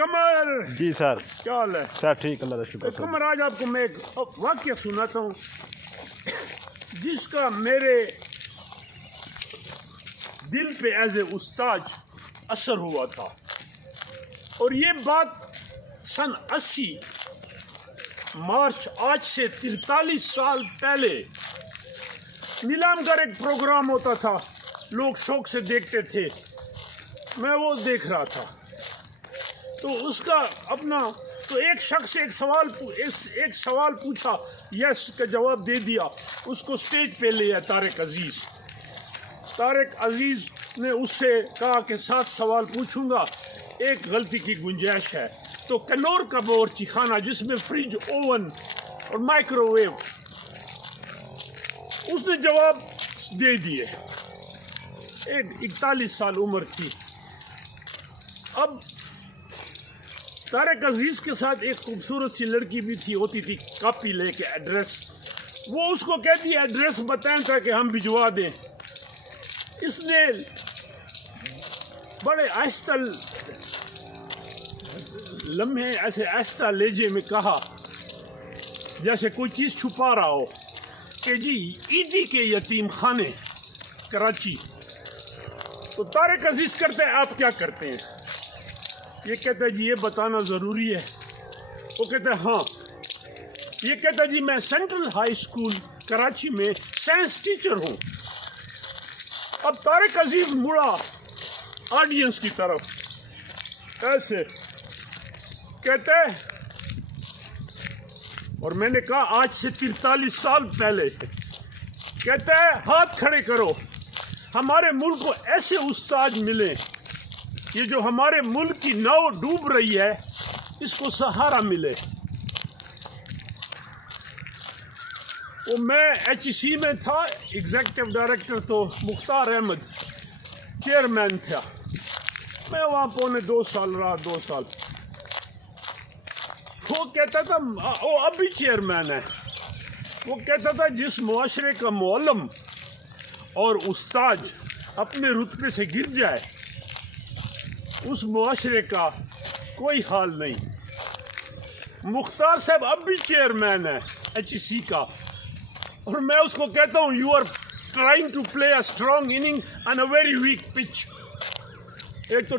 قمر جی سر. کیا حال ہے؟ سر ٹھیک اللہ کا شکر سر. قمر آج آپ کو میں ایک واقعہ سناتا ہوں جس کا میرے دل پہ ایز اے استاد اثر ہوا تھا، اور یہ بات سن 80 مارچ آج سے 43 سال پہلے نیلام گھر ایک پروگرام ہوتا تھا، لوگ شوق سے دیکھتے تھے، میں وہ دیکھ رہا تھا. تو اس کا اپنا تو ایک شخص ایک سوال پوچھا، یس کا جواب دے دیا، اس کو سٹیج پہ لیا طارق عزیز نے اس سے کہا کہ 7 سوال پوچھوں گا، ایک غلطی کی گنجائش ہے. تو کنور کا باورچی خانہ جس میں فریج، اوون اور مائکرو ویو، اس نے جواب دے دیے. 41 سال عمر تھی. اب طارق عزیز کے ساتھ ایک خوبصورت سی لڑکی بھی تھی، ہوتی تھی کاپی لے کے ایڈریس، وہ اس کو کہتی ایڈریس بتائیں تاکہ ہم بھجوا دیں. اس نے بڑے آہستہ لمحے ایسے آہستہ لہجے میں کہا جیسے کوئی چیز چھپا رہا ہو کہ جی ایدی کے یتیم خانے کراچی. تو طارق عزیز کرتے ہیں، آپ کیا کرتے ہیں؟ یہ کہتا ہے جی یہ بتانا ضروری ہے. وہ کہتا ہے ہاں. یہ کہتا ہے جی میں سینٹرل ہائی اسکول کراچی میں سائنس ٹیچر ہوں. اب طارق عزیز مڑا آڈینس کی طرف ایسے کہتے ہیں، اور میں نے کہا آج سے 43 سال پہلے، کہتے ہیں ہاتھ کھڑے کرو، ہمارے ملک کو ایسے استاد ملے، یہ جو ہمارے ملک کی ناؤ ڈوب رہی ہے اس کو سہارا ملے. وہ میں HEC میں تھا، ایگزیکٹو ڈائریکٹر تو مختار احمد چیئرمین تھا. میں وہاں پونے 2 سال رہا. 2 سال وہ کہتا تھا، وہ اب بھی چیئرمین ہے، وہ کہتا تھا جس معاشرے کا معلم اور استاد اپنے رتبے سے گر جائے اس معاشرے کا کوئی حال نہیں. مختار صاحب اب بھی چیئرمین ہے HEC کا، اور میں اس کو کہتا ہوں you are trying to play a strong inning on a very weak pitch. ایک تو